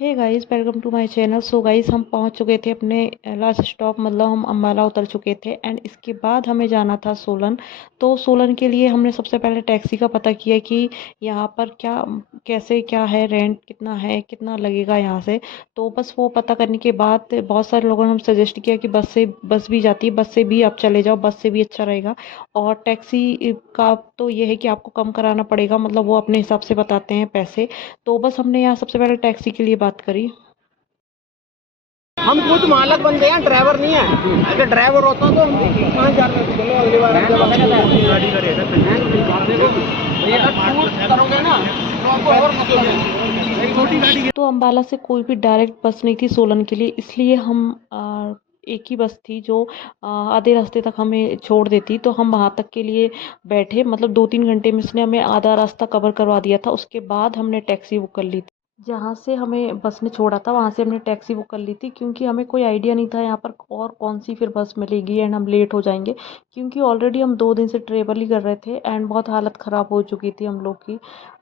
Hey guys, welcome to my channel. So guys, हम पहुंच चुके थे अपने लास्ट स्टॉप, मतलब हम अम्बाला उतर चुके थे एंड इसके बाद हमें जाना था सोलन। तो सोलन के लिए हमने सबसे पहले टैक्सी का पता किया कि यहाँ पर क्या कैसे क्या है, रेंट कितना है, कितना लगेगा यहाँ से। तो बस वो पता करने के बाद बहुत सारे लोगों ने हम सजेस्ट किया कि बस भी जाती है, बस से भी आप चले जाओ, बस से भी अच्छा रहेगा। और टैक्सी का तो ये है कि आपको कम कराना पड़ेगा, मतलब वो अपने हिसाब से बताते हैं पैसे। तो बस हमने यहाँ सबसे पहले टैक्सी के लिए बात करी। हम खुद मालक बंदे हैं, ड्राइवर नहीं है। अगर ड्राइवर होता तो हम 5,000 में चलो अगली बार जब गाड़ी करेगा टूर करोगे ना तो आपको और छोटी गाड़ी। तो अम्बाला से कोई भी डायरेक्ट बस नहीं थी सोलन के लिए, इसलिए हम एक ही बस थी जो आधे रास्ते तक हमें छोड़ देती। तो हम वहाँ तक के लिए बैठे, मतलब 2-3 घंटे में इसने हमें आधा रास्ता कवर करवा दिया था। उसके बाद हमने टैक्सी बुक कर ली थी। जहाँ से हमें बस ने छोड़ा था वहाँ से हमने टैक्सी बुक कर ली थी, क्योंकि हमें कोई आइडिया नहीं था यहाँ पर और कौन सी फिर बस मिलेगी एंड हम लेट हो जाएंगे। क्योंकि ऑलरेडी हम 2 दिन से ट्रेवल ही कर रहे थे एंड बहुत हालत ख़राब हो चुकी थी हम लोग की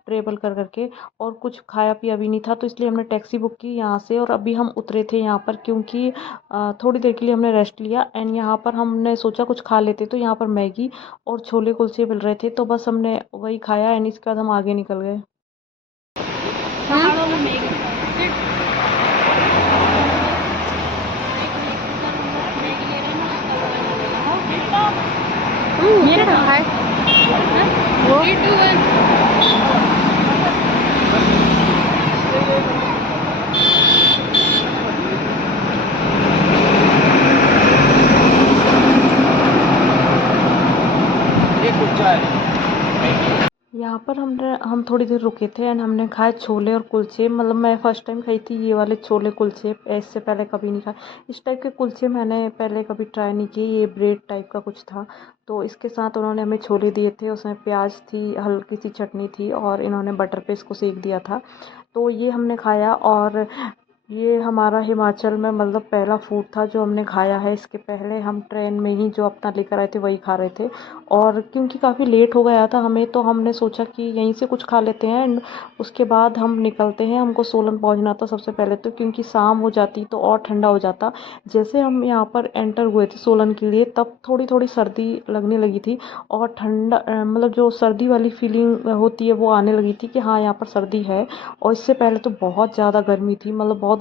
ट्रेवल कर करके। और कुछ खाया पिया भी नहीं था, तो इसलिए हमने टैक्सी बुक की यहाँ से। और अभी हम उतरे थे यहाँ पर, क्योंकि थोड़ी देर के लिए हमने रेस्ट लिया एंड यहाँ पर हमने सोचा कुछ खा लेते। तो यहाँ पर मैगी और छोले कुलचे मिल रहे थे, तो बस हमने वही खाया एंड इसके बाद हम आगे निकल गए। मेरा कहाँ है वो? ये कुछ है। यहाँ पर हम थोड़ी देर रुके थे एंड हमने खाए छोले और कुलचे। मतलब मैं फ़र्स्ट टाइम खाई थी ये वाले छोले कुलचे, इससे पहले कभी नहीं खाए। इस टाइप के कुलचे मैंने पहले कभी ट्राई नहीं किए। ये ब्रेड टाइप का कुछ था। तो इसके साथ उन्होंने हमें छोले दिए थे, उसमें प्याज थी, हल्की सी चटनी थी और इन्होंने बटर पे इसको सेक दिया था। तो ये हमने खाया। और ये हमारा हिमाचल में मतलब पहला फूड था जो हमने खाया है। इसके पहले हम ट्रेन में ही जो अपना लेकर आए थे वही खा रहे थे। और क्योंकि काफ़ी लेट हो गया था हमें, तो हमने सोचा कि यहीं से कुछ खा लेते हैं एंड उसके बाद हम निकलते हैं। हमको सोलन पहुंचना था सबसे पहले, तो क्योंकि शाम हो जाती तो और ठंडा हो जाता। जैसे हम यहाँ पर एंटर हुए थे सोलन के लिए, तब थोड़ी थोड़ी सर्दी लगने लगी थी और ठंडा मतलब जो सर्दी वाली फीलिंग होती है वो आने लगी थी कि हाँ यहाँ पर सर्दी है। और इससे पहले तो बहुत ज़्यादा गर्मी थी, मतलब बहुत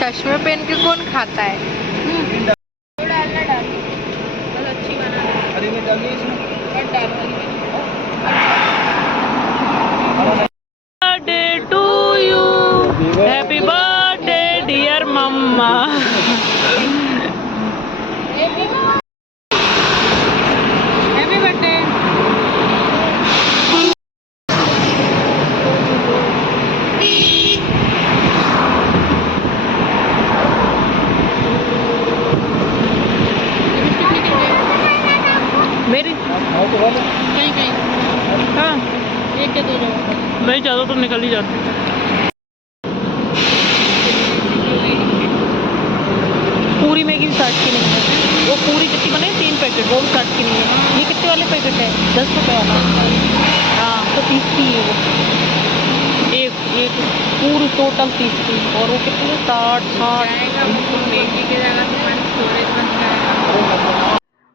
चश्मे पहन के कौन खाता है? Birthday to you, happy birthday dear mumma. Happy birthday. मेरी कहीं कहीं हाँ एक के दो जगह नहीं ज़्यादा तो निकल ही जाती। पूरी मैगी 60 की नहीं है, वो पूरी कितनी बने 3 पैकेट, वो भी 60 की नहीं है। ये कितने वाले पैकेट है? 10 रुपये वाला। हाँ तो 30 की है वो। एक एक पूरी टोटल 30 की। और वो कितनी 60 मैगी की जगह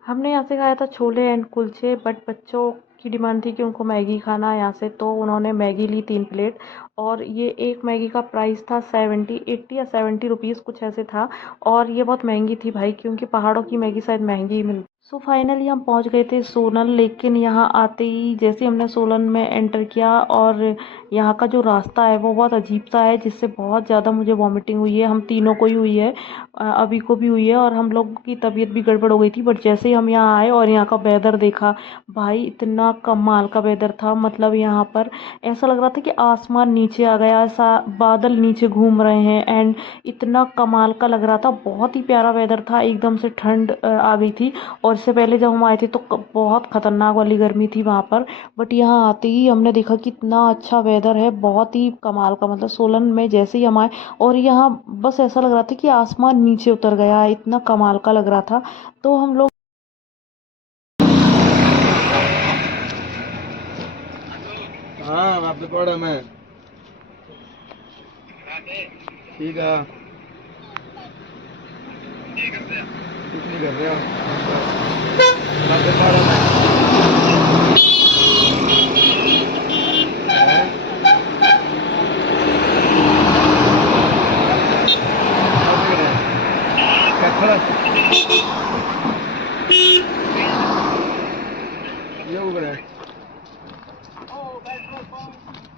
हमने यहाँ से खाया था छोले एंड कुलचे। बट बच्चों की डिमांड थी कि उनको मैगी खाना है यहाँ से, तो उन्होंने मैगी ली 3 प्लेट। और ये एक मैगी का प्राइस था 80 या 70 रुपीज़ कुछ ऐसे था। और ये बहुत महंगी थी भाई, क्योंकि पहाड़ों की मैगी शायद महंगी ही मिलती। सो फाइनली हम पहुँच गए थे सोलन। लेकिन यहाँ आते ही जैसे ही हमने सोलन में एंटर किया, और यहाँ का जो रास्ता है वो बहुत अजीब सा है, जिससे बहुत ज़्यादा मुझे वॉमिटिंग हुई है। हम तीनों को ही हुई है, अभी को भी हुई है, और हम लोग की तबीयत भी गड़बड़ हो गई थी। बट जैसे ही हम यहाँ आए और यहाँ का वेदर देखा, भाई इतना कमाल का वेदर था। मतलब यहाँ पर ऐसा लग रहा था कि आसमान नीचे आ गया, ऐसा बादल नीचे घूम रहे हैं एंड इतना कमाल का लग रहा था। बहुत ही प्यारा वेदर था, एकदम से ठंड आ गई थी और इससे पहले जब हम आए थे तो बहुत ख़तरनाक वाली गर्मी थी वहाँ पर, बट यहाँ आते ही हमने देखा कि इतना अच्छा वेदर है, बहुत ही कमाल का। मतलब सोलन में जैसे ही हम आए और यहाँ बस ऐसा लग रहा था कि आसमान नीचे उतर गया है, इतना कमाल का लग रहा था। तो हम लोग हाँ आपसे पढ़ा मैं ठीक है कुछ नहीं कर रहे हो आपसे पढ़ा मैं हैं? क्या खड़ा